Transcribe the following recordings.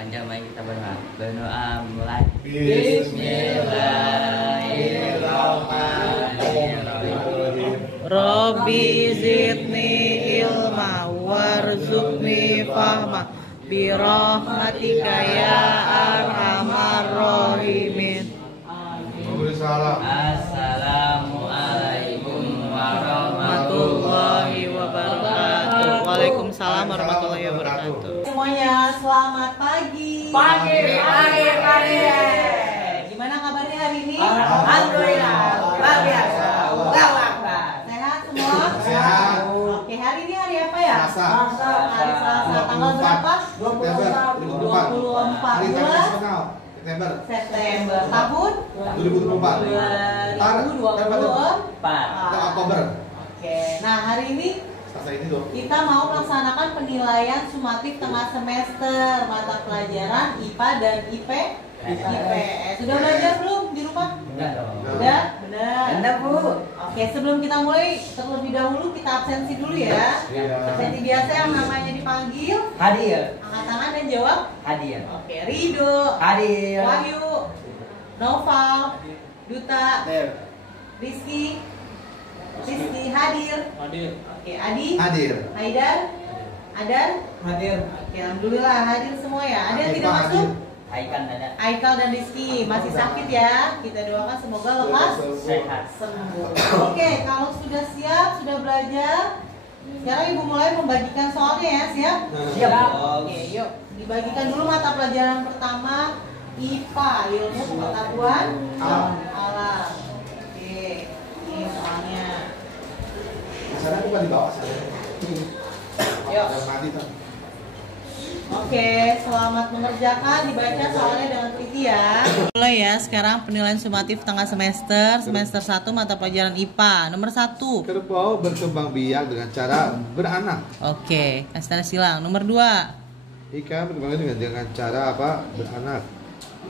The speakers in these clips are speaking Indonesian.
Panjang main kita berdoa mulai. Bismillahirrahmanirrahim. Robbi zidni ilma warzuqni fahma birahmatika ya arhamar rahimin. Assalamualaikum Warahmatullahi wabarakatuh. Waalaikumsalam warahmatullahi wabarakatuh. Semuanya selamat pagi. Pagi. Gimana kabarnya hari ini? Alhamdulillah. Luar biasa. Allahu Akbar. Sehat semua? Sehat. Oke, hari ini hari apa ya? Selasa. Hari Selasa. Tanggal berapa? 24. 24 bulan September September tahun 2024. 2024. Oktober. Oke. Nah, hari ini Selasa ini dong. kita mau melaksanakan penilaian sumatif tengah semester mata pelajaran IPA dan IPS. Sudah belajar belum di rumah? Udah dong. Udah? Benar. Anda Bu. Oke, sebelum kita mulai, terlebih dahulu kita absensi dulu ya. Absensi biasa yang namanya dipanggil, Hadir. angkat tangan dan jawab. Hadir. Oke, Rido, Hadir. Wahyu, Noval, Duta, Rizky hadir. Oke, Adi, Hadir. Haidar, Adan. Hadir. Oke, alhamdulillah hadir semua ya. Ada yang Oke, tidak Pak, masuk? Aikan ada. Aikal dan Rizky masih sakit ya. Kita doakan semoga lekas Sehat. sembuh. Oke, kalau sudah siap, sudah belajar, sekarang Ibu mulai membagikan soalnya ya, siap? Siap. Oke, yuk dibagikan dulu mata pelajaran pertama IPA, ilmu pengetahuan alam. Oke, ini soalnya. Sana bukan di bawah sana. Yuk. Udah mati tuh. Oke, selamat mengerjakan, dibaca soalnya dengan teliti ya. Mulai ya, sekarang penilaian sumatif tengah semester 1 mata pelajaran IPA. Nomor 1. Kerbau berkembang biak dengan cara beranak. Oke, kasih tanda silang. Nomor 2. Ikan berkembang biak dengan cara apa? Beranak.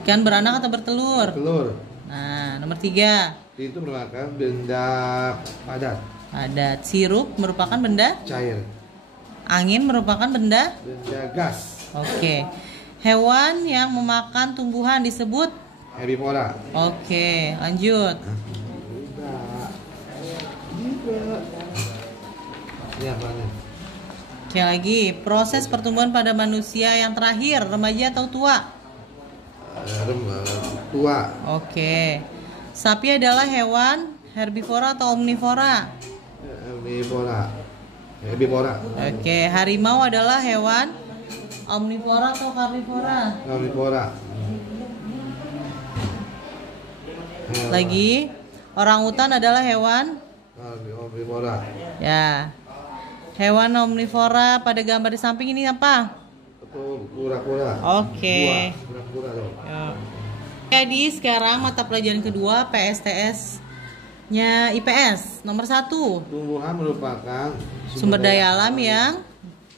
Ikan beranak atau bertelur? Telur. Nah, nomor 3. Itu merupakan benda padat, Padat. Sirup merupakan benda. cair, Angin merupakan benda. benda gas. Oke. Hewan yang memakan tumbuhan disebut. Herbivora. Oke, lanjut. Ini apa nih? Oke, lagi. Proses pertumbuhan pada manusia yang terakhir, remaja atau tua? Tua. Oke. Sapi adalah hewan herbivora atau omnivora? Herbivora. Oke. Harimau adalah hewan omnivora atau karnivora? Herbivora. Lagi. Orangutan adalah hewan. Herbivora. Ya. Hewan omnivora pada gambar di samping ini apa? Atau kura-kura. Oke. Kura-kura dong. Ya. Jadi sekarang mata pelajaran kedua PSTS-nya IPS nomor 1. Tumbuhan merupakan Sumber daya alam yang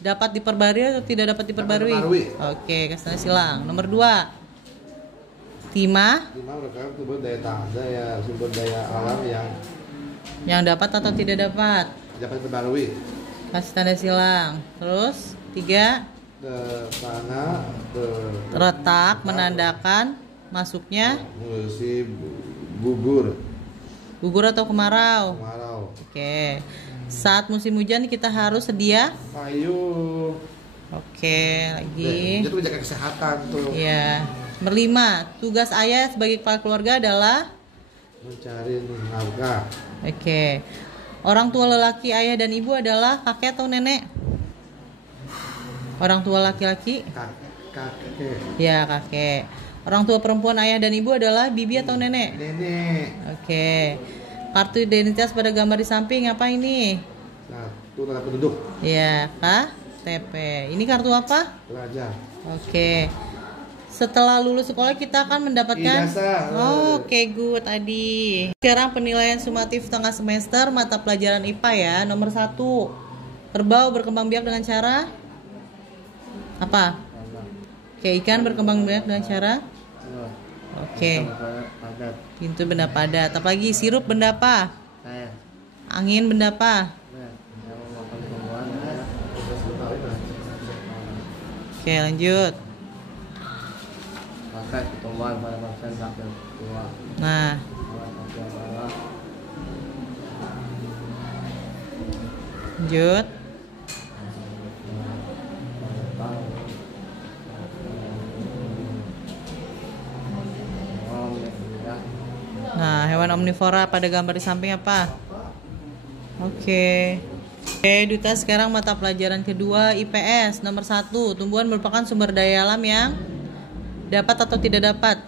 dapat diperbarui atau tidak dapat diperbarui? Diperbarui. Oke, kasih tanda silang. Nomor 2. Timah merupakan sumber daya alam yang dapat atau tidak dapat? dapat diperbarui. Kasih tanda silang. Terus 3. Tanah Terletak menandakan masuknya musim gugur, gugur atau kemarau. Oke. Saat musim hujan kita harus sedia. payung. Oke, lagi. Itu menjaga kesehatan tuh. Ya. Nomor 5. Tugas ayah sebagai kepala keluarga adalah Mencari nafkah. oke. Orang tua lelaki ayah dan ibu adalah kakek atau nenek? Orang tua laki-laki? Kakek. Ya, kakek. Orang tua perempuan ayah dan ibu adalah bibi atau nenek? Nenek. Oke. Kartu identitas pada gambar di samping apa ini? Satu tanda penduduk. Ya, KTP. Ini kartu apa? Pelajar. Oke. Setelah lulus sekolah kita akan mendapatkan ijazah. Oke, good Adi. Sekarang penilaian sumatif tengah semester mata pelajaran IPA ya. Nomor 1. Kerbau berkembang biak dengan cara apa? Oke, ikan berkembang biak dengan cara oke. Pintu benda padat. Apalagi sirup benda apa? Angin benda apa? Oke, lanjut. proses pertumbuhan pada proses sampai tua. Nah, Tapi adalah lanjut. Nah, hewan omnivora pada gambar di samping apa? Oke. Oke, Duta, sekarang mata pelajaran kedua IPS nomor 1. Tumbuhan merupakan sumber daya alam yang dapat atau tidak dapat?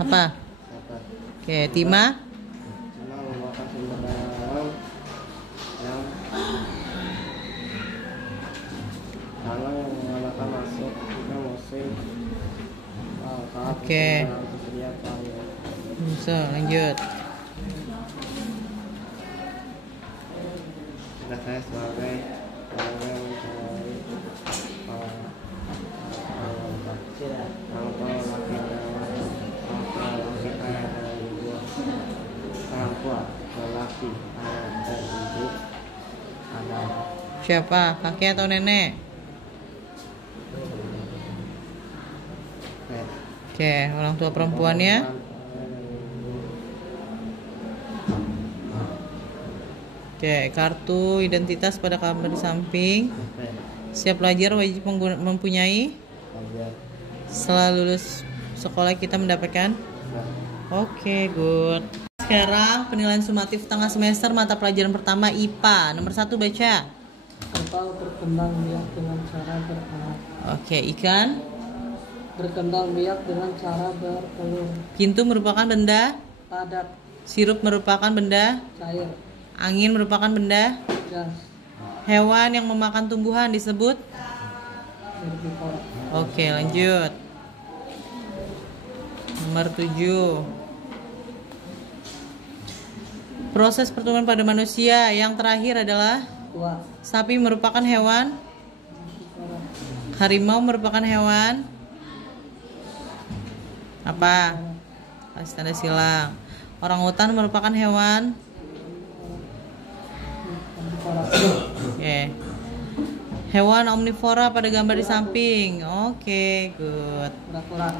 Apa? Oke, Tima. cuma merupakan sumber daya alam yang karena yang menggunakan masuk ke musim saat Oke. tersedia air. Bisa, lanjut. Jika saya sebagai orang yang mencari orang tua laki adalah orang tua laki ayah dan ibu, orang tua laki ayah dan ibu adalah Siapa? Kakek atau nenek? Oke, orang tua perempuannya. Oke, kartu identitas pada gambar di samping. Setiap pelajar wajib mempunyai setelah lulus sekolah kita mendapatkan. Oke, good. Sekarang penilaian sumatif tengah semester mata pelajaran pertama IPA. Nomor 1 baca. Kapal berkembang biak dengan cara beranak. Oke, ikan. Berkembang biak dengan cara bertelur. Pintu merupakan benda. Padat, Sirup merupakan benda. cair, Angin merupakan benda. gas, Hewan yang memakan tumbuhan disebut. herbivora. Oke, lanjut. Nomor 7. Proses pertumbuhan pada manusia yang terakhir adalah Tua, sapi merupakan hewan. Harimau merupakan hewan. Apa? Kasih tanda silang. Orangutan merupakan hewan. herbivora. Oke. Hewan omnivora pada gambar di samping. Oke, good. Kura-kura.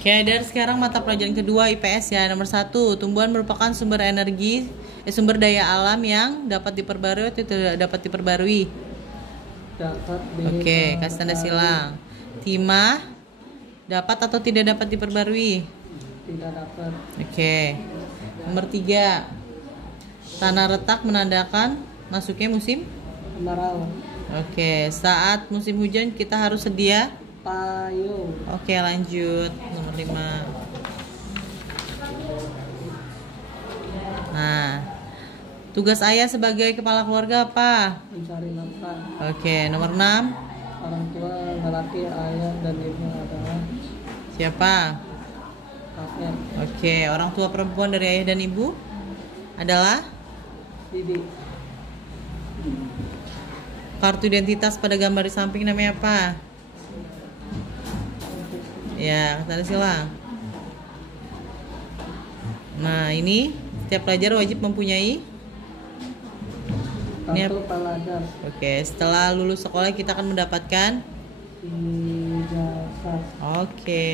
Oke, dari sekarang mata pelajaran kedua IPS ya. Nomor 1, tumbuhan merupakan sumber energi, sumber daya alam yang dapat diperbarui atau tidak dapat diperbarui. Dapat Oke, kasih tanda silang. Timah, dapat atau tidak dapat diperbarui? Tidak dapat. Oke. Nomor 3, tanah retak menandakan masuknya musim. Kemarau. Oke, saat musim hujan kita harus sedia. Payung. Oke, lanjut. Nomor 5. Nah, tugas ayah sebagai kepala keluarga apa? Mencari nafkah. Oke, nomor 6. Orang tua lelaki ayah dan ibu adalah Siapa? kakek, Oke, orang tua perempuan dari ayah dan ibu adalah bibi, kartu identitas pada gambar di samping namanya apa? Ya, tanda silang. Nah, ini setiap pelajar wajib mempunyai. Ini kartu pelajar, Oke, setelah lulus sekolah kita akan mendapatkan. ijazah. Oke.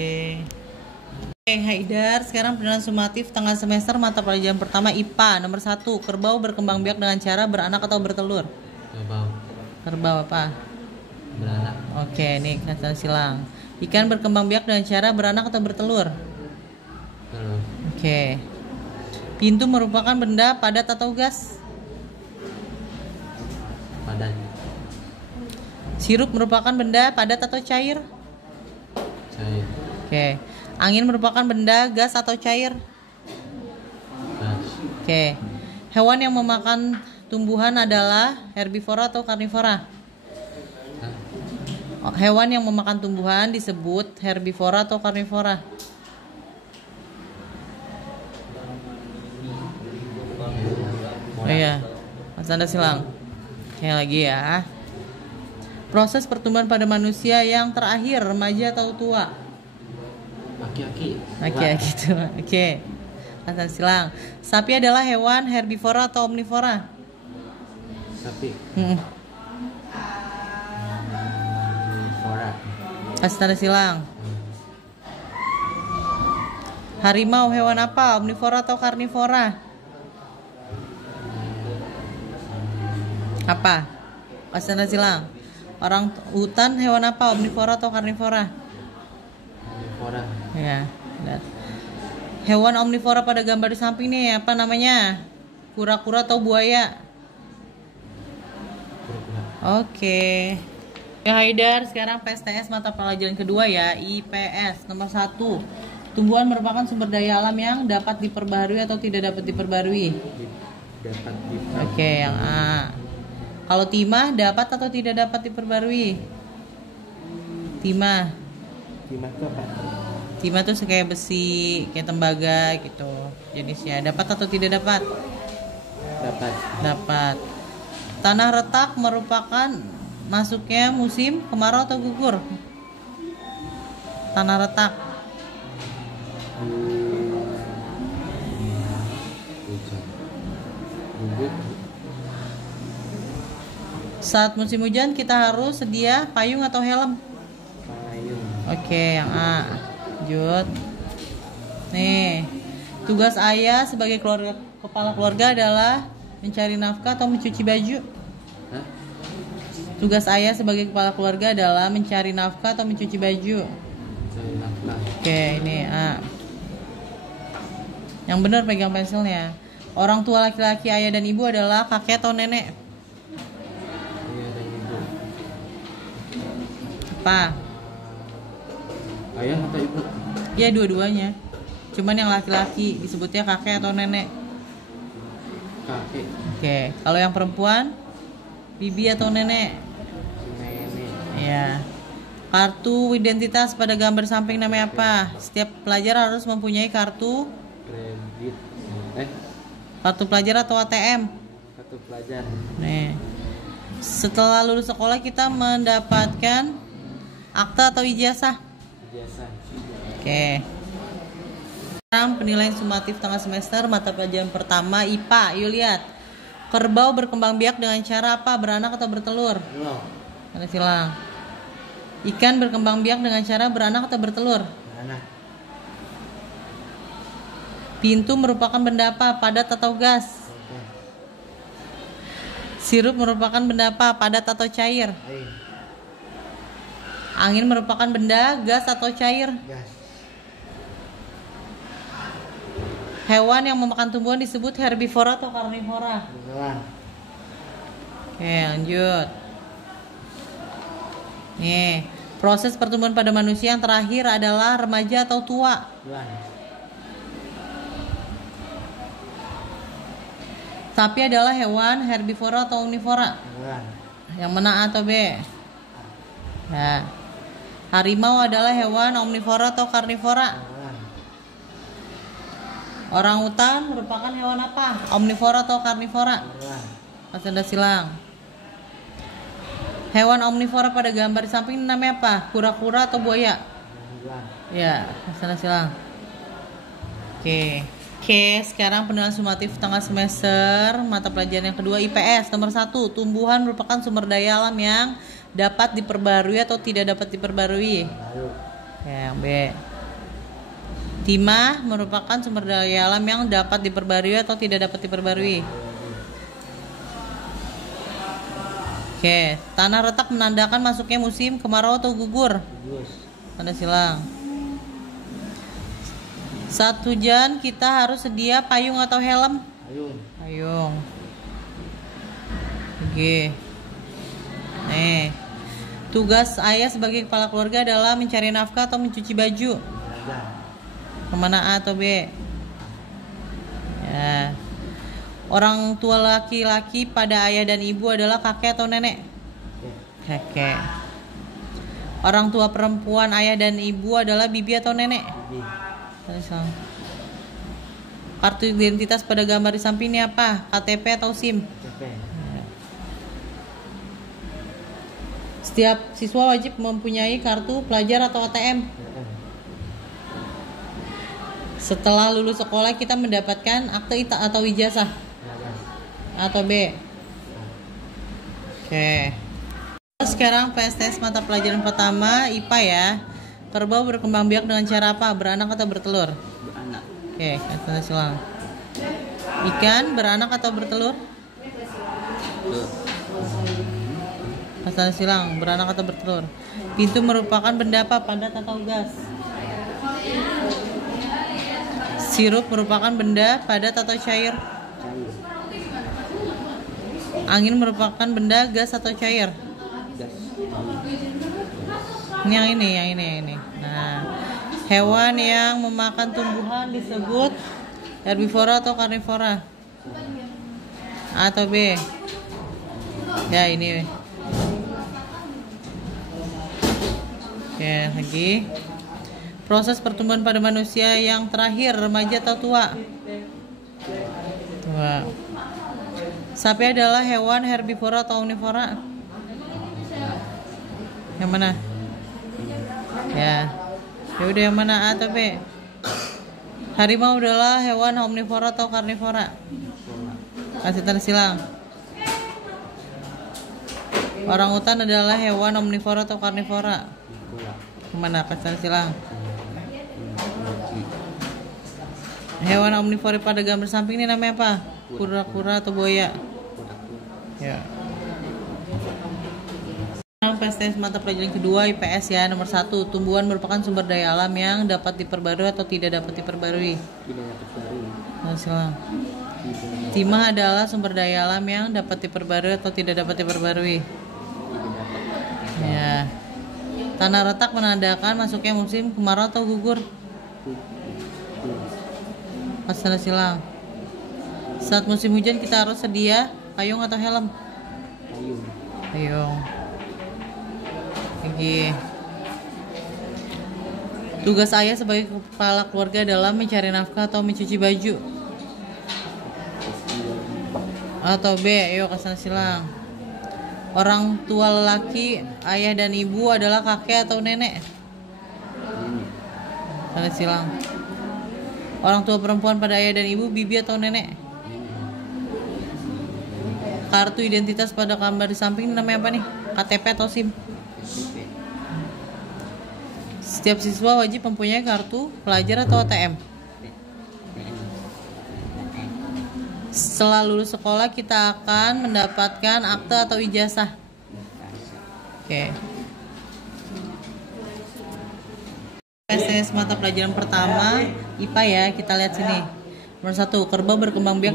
Oke, Haidar, sekarang penilaian sumatif tengah semester mata pelajaran pertama IPA nomor 1. Kerbau berkembang biak dengan cara beranak atau bertelur. kerbau Kerbau apa? beranak Oke, nih kata silang. Ikan berkembang biak dengan cara beranak atau bertelur. telur Oke. Pintu merupakan benda padat atau gas. padat Sirup merupakan benda padat atau cair. cair Oke. Angin merupakan benda gas atau cair. gas Oke. Hewan yang memakan tumbuhan adalah herbivora atau karnivora? Hewan yang memakan tumbuhan disebut herbivora atau karnivora? Oh iya, Mas Anda silang. Oke, lagi ya. Proses pertumbuhan pada manusia yang terakhir, remaja atau tua? aki-aki Oke, gitu. Oke. Mas Anda silang. Sapi adalah hewan herbivora atau omnivora? sapi Hmm. fora Kasih tanda silang. Harimau hewan apa? Omnivora atau karnivora? Apa? Mas Chandra Silang. Orang hutan hewan apa? Omnivora atau karnivora? Omnivora. Ya. Lihat. Hewan omnivora pada gambar di samping nih apa namanya? Kura-kura atau buaya? Oke. Ya Haidar, sekarang PSTS mata pelajaran kedua ya, IPS nomor 1. Tumbuhan merupakan sumber daya alam yang dapat diperbaharui atau tidak dapat diperbarui. Dapat Oke, yang A. Kalau timah dapat atau tidak dapat diperbarui? Timah. Timah itu apa? Timah tuh kayak besi, kayak tembaga gitu jenisnya. Dapat atau tidak dapat? Dapat. Dapat. Tanah retak merupakan masuknya musim kemarau atau gugur? Tanah retak. Hujan. Gugur. Saat musim hujan kita harus sedia payung atau helm? Payung. Oke, yang A. Lanjut. Nih, tugas ayah sebagai kepala keluarga adalah mencari nafkah atau mencuci baju? Hah? Tugas ayah sebagai kepala keluarga adalah mencari nafkah atau mencuci baju? Cari nafkah. Oke, ini A. Yang benar pegang pensilnya. Orang tua laki-laki ayah dan ibu adalah kakek atau nenek? Ayah dan ibu. Apa? Ayah atau ibu? Ya dua-duanya. Cuman yang laki-laki disebutnya kakek atau nenek. Kakek. Oke, kalau yang perempuan bibi atau nenek? Nenek. Ya. Kartu identitas pada gambar samping namanya apa? Setiap pelajar harus mempunyai kartu Kredit. kartu pelajar atau ATM. Kartu pelajar. Nih. Setelah lulus sekolah kita mendapatkan akta atau ijazah. Ijazah. Oke. Sekarang penilaian sumatif tengah semester mata pelajaran pertama IPA. Yuk lihat. Kerbau berkembang biak dengan cara apa? Beranak atau bertelur? Belum. Tanda silang. Ikan berkembang biak dengan cara beranak atau bertelur? Mana? Pintu merupakan benda apa? Padat atau gas? Oke. Sirup merupakan benda apa? Padat atau cair? Air. Angin merupakan benda gas atau cair? Gas. Hewan yang memakan tumbuhan disebut herbivora atau karnivora? Hewan. Oke, lanjut. Nih, proses pertumbuhan pada manusia yang terakhir adalah remaja atau tua? Hewan. Sapi adalah hewan herbivora atau omnivora? Hewan. Yang mana A atau B? Ya. Harimau adalah hewan omnivora atau karnivora? Hewan. Orangutan merupakan hewan apa? Omnivora atau karnivora? Hewan. Mas Chandra Silang. Hewan omnivora pada gambar di samping namanya apa? Kura-kura atau buaya? Hewan. Ya, Mas Chandra Silang. Oke, sekarang penilaian sumatif tengah semester mata pelajaran yang kedua IPS nomor 1. Tumbuhan merupakan sumber daya alam yang dapat diperbarui atau tidak dapat diperbarui? Lalu. Ya, yang B. Timah merupakan sumber daya alam yang dapat diperbarui atau tidak dapat diperbarui? Oke, tanah retak menandakan masuknya musim kemarau atau gugur? Gugus. Tanda silang. Saat hujan kita harus sedia payung atau helm? Payung. Payung. Oke. Nih. Tugas ayah sebagai kepala keluarga adalah mencari nafkah atau mencuci baju? Belajar. Kemana A atau B? Ya. Orang tua laki-laki pada ayah dan ibu adalah kakek atau nenek? Oke. Kakek. Orang tua perempuan ayah dan ibu adalah bibi atau nenek? Bibi. Kartu identitas pada gambar di samping ini apa? KTP atau SIM? KTP. Setiap siswa wajib mempunyai kartu pelajar atau ATM. Setelah lulus sekolah kita mendapatkan akte atau ijazah? Atau B? Oke. Sekarang PSTS mata pelajaran pertama IPA ya. Kerbau berkembang biak dengan cara apa? Beranak atau bertelur? Beranak. Oke, tanda silang. Ikan beranak atau bertelur? Tanda silang, beranak atau bertelur. Pintu merupakan benda apa? Padat atau gas? Sirup merupakan benda padat atau cair? Angin merupakan benda gas atau cair? Ini yang ini. Nah, hewan yang memakan tumbuhan disebut herbivora atau karnivora? A atau B? Ya, ini. Oke, lagi. Proses pertumbuhan pada manusia yang terakhir, remaja atau tua? Tua. Sapi adalah hewan herbivora atau omnivora? Yang mana? Ya. Udah yang mana, A atau B? Harimau adalah hewan omnivora atau karnivora? Kasih tanda silang. Orangutan adalah hewan omnivora atau karnivora? Kemana? Kasih tanda silang. Hewan omnivora pada gambar samping ini namanya apa? Kura-kura atau buaya? Ya. PSTS mata pelajaran kedua IPS ya, nomor 1. Tumbuhan merupakan sumber daya alam yang dapat diperbarui atau tidak dapat diperbarui. Timah adalah sumber daya alam yang dapat diperbarui atau tidak dapat diperbarui. Ya. Tanah retak menandakan masuknya musim kemarau atau gugur? Tanda silang. Saat musim hujan kita harus sedia payung atau helm? Payung. Lagi. Tugas ayah sebagai kepala keluarga adalah mencari nafkah atau mencuci baju? Atau B? Ayo kasih silang. Orang tua lelaki, ayah dan ibu adalah kakek atau nenek? Tanda silang. Orang tua perempuan pada ayah dan ibu, bibi atau nenek? Kartu identitas pada gambar di samping namanya apa nih? KTP atau SIM? Setiap siswa wajib mempunyai kartu pelajar atau ATM. Setelah lulus sekolah kita akan mendapatkan akte atau ijazah. Oke. PSTS mata pelajaran pertama IPA ya, kita lihat sini. Nomor 1, kerbau berkembang biak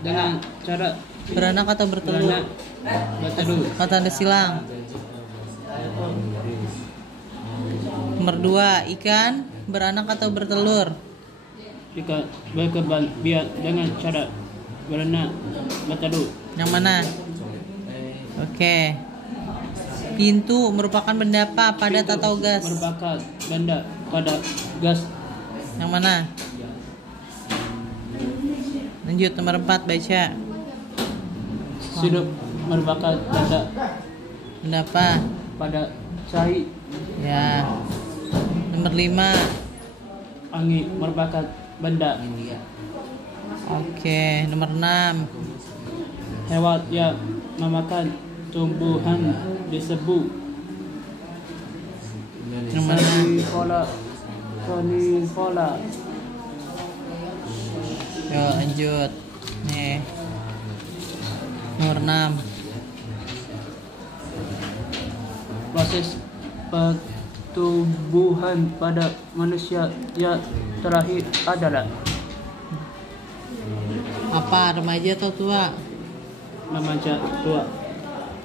dengan cara beranak atau bertelur? Tanda silang. Nomor 2, ikan beranak atau bertelur? Ikan berkembang biak dengan cara beranak bertelur. Yang mana? Oke. Pintu merupakan benda apa? Padat atau gas? Merupakan benda padat gas. Yang mana? Lanjut, nomor 4, baca. Sirup merupakan Benda apa? pada cair. Ya. Nomor 5. Angin merupakan benda. Oke, nomor 6. Hewan yang memakan tumbuhan disebut Nomor 6. Karnivora. Yo, lanjut. Nih. Nomor 6. Proses pertumbuhan pada manusia yang terakhir adalah Apa? Remaja atau tua? remaja tua.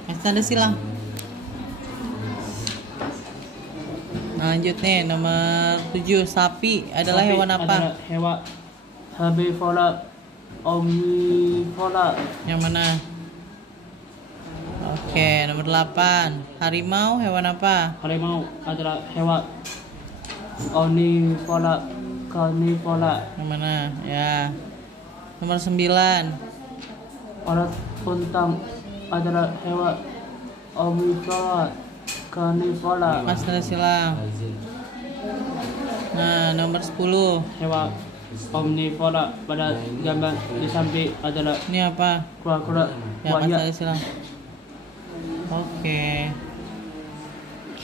Kasih tanda silang. Nah, lanjut nih, nomor 7. Sapi adalah hewan apa? Adalah hewan herbivora, omnivora. Yang mana? Oke, nomor 8. Harimau hewan apa? Harimau adalah hewan omnivora, karnivora. Yang mana? Ya. Nomor 9. Orang utan adalah hewan omnivora, karnivora. Mas tanda silang. Nah, nomor 10. Hewan omnivora pada gambar di samping adalah Ini apa? kura-kura, Ya, mas buaya. tanda silang. Oke.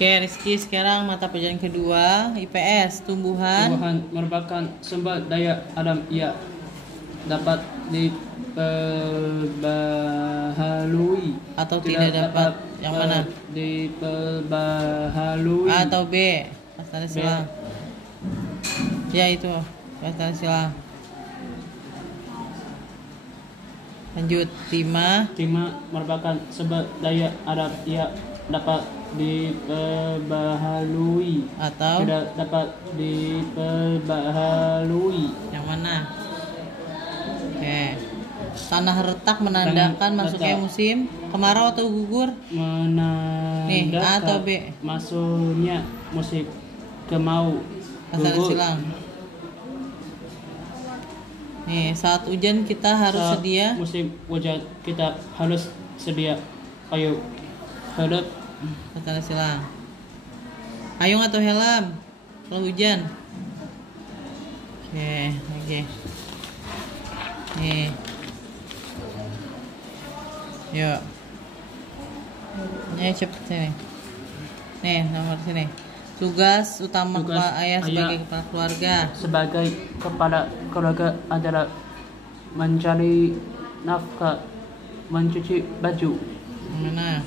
Oke, Rizky, sekarang mata pelajaran kedua IPS, tumbuhan Tumbuhan merupakan sumber daya alam yang dapat diperbaharui atau tidak dapat. Yang mana? Diperbaharui. A atau B? Pas tanda silang. Ya itu, pas tanda silang. Lanjut, timah merupakan sumber daya alam yang dapat diperbaharui atau tidak dapat diperbaharui. yang mana? Oke. Tanah retak menandakan Tanah masuknya retak. musim kemarau atau gugur? Nih, A atau B? Masuknya musim kemarau Pasal silang. Nih, saat hujan kita harus Saat sedia. musim hujan kita harus sedia payung hadap Pasal silang. Payung atau helm kalau hujan? Oke, oke. Nih. Yuk. Nih cepet sini. Nih nomor sini. Tugas utama Tugas kepala ayah sebagai ayah. kepala keluarga. sebagai kepala keluarga adalah mencari nafkah, mencuci baju. Mana?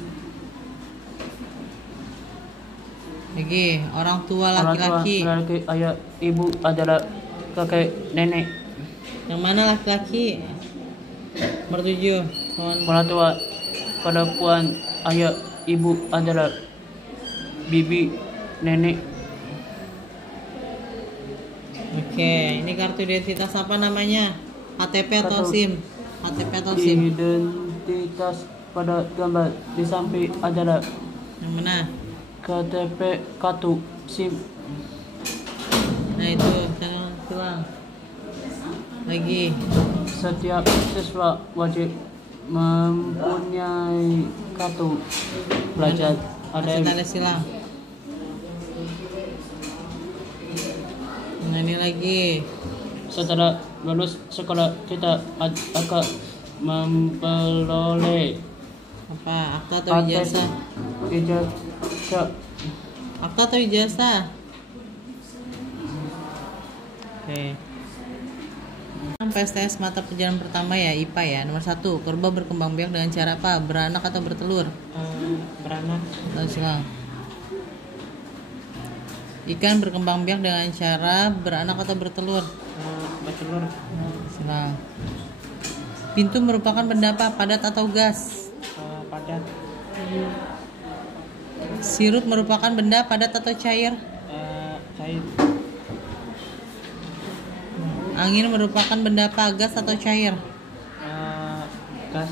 Lagi orang tua Orang tua laki-laki. laki ayah, ibu adalah kakek nenek. Yang mana laki-laki? Nomor 7. Orang tua perempuan ayah, ibu adalah bibi, nenek. Oke, ini kartu identitas apa namanya? KTP atau Kartu. SIM? KTP atau SIM? Identitas pada gambar di samping adalah Yang mana? KTP, kartu SIM. Nah itu, jangan hilang. Lagi. Setiap siswa wajib mempunyai kartu pelajar. Masih tanda silang. Nah ini lagi. Setelah lulus sekolah kita akan memperoleh Apa? Akta atau ijazah? ijazah. Akta atau ijazah? Oke. PSTS mata pelajaran pertama ya IPA ya. Nomor 1, kerbau berkembang biak dengan cara apa? Beranak atau bertelur? Beranak. Tanda silang. Ikan berkembang biak dengan cara beranak atau bertelur? Bertelur. Silang. Pintu merupakan benda apa? Padat atau gas? Padat. Sirut merupakan benda padat atau cair? Cair. Angin merupakan benda apa? Gas atau cair? Gas.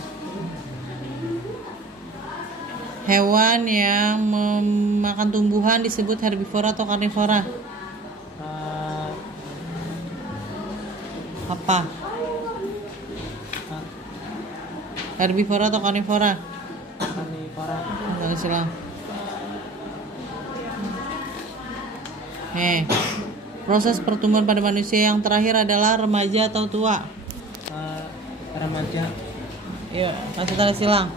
Hewan yang memakan tumbuhan disebut herbivora atau karnivora? Apa? Herbivora atau karnivora? Karnivora. Tanda silang. Proses pertumbuhan pada manusia yang terakhir adalah remaja atau tua? Remaja. Yuk, kasih tanda silang.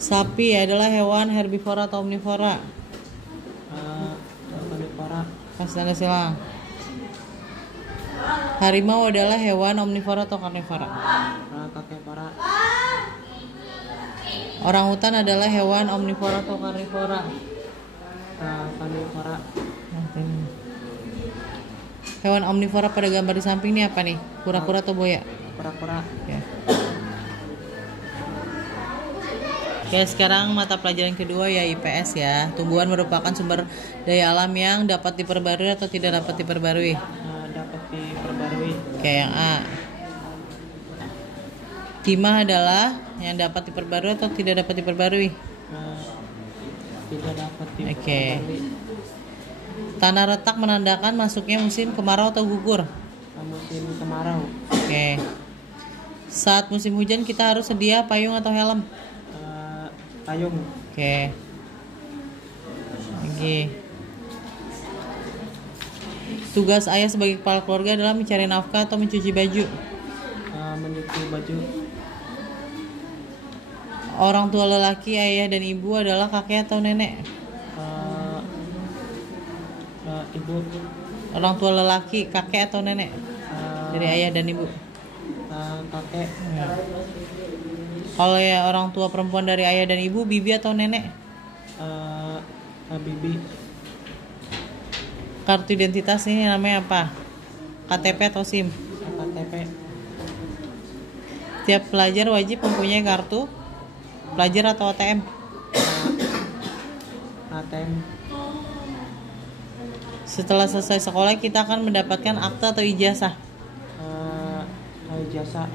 Sapi adalah hewan herbivora atau omnivora? Karnivora. Kasih tanda silang. Harimau adalah hewan omnivora atau karnivora? Karnivora. Orangutan adalah hewan omnivora atau karnivora? Karnivora. Hewan omnivora pada gambar di samping ini apa nih? Kura-kura atau buaya? Kura-kura. Ya. Oke, sekarang mata pelajaran kedua ya IPS ya. Tumbuhan merupakan sumber daya alam yang dapat diperbarui atau tidak dapat diperbarui? Dapat diperbarui. Oke, yang A. Timah adalah yang dapat diperbarui atau tidak dapat diperbarui? Tidak dapat diperbarui. Oke. Tanah retak menandakan masuknya musim kemarau atau gugur? Musim kemarau. Oke. Saat musim hujan kita harus sedia payung atau helm? Payung. Oke. Lagi. Tugas ayah sebagai kepala keluarga adalah mencari nafkah atau mencuci baju? Mencuci baju. Orang tua lelaki ayah dan ibu adalah kakek atau nenek? Ibu. Orang tua lelaki kakek atau nenek? Dari ayah dan ibu. Kakek. Kalau ya orang tua perempuan dari ayah dan ibu, bibi atau nenek? Bibi. Kartu identitas ini namanya apa? KTP atau SIM? KTP. Tiap pelajar wajib mempunyai kartu pelajar atau ATM? ATM. Setelah selesai sekolah kita akan mendapatkan akta atau ijazah? Ijazah.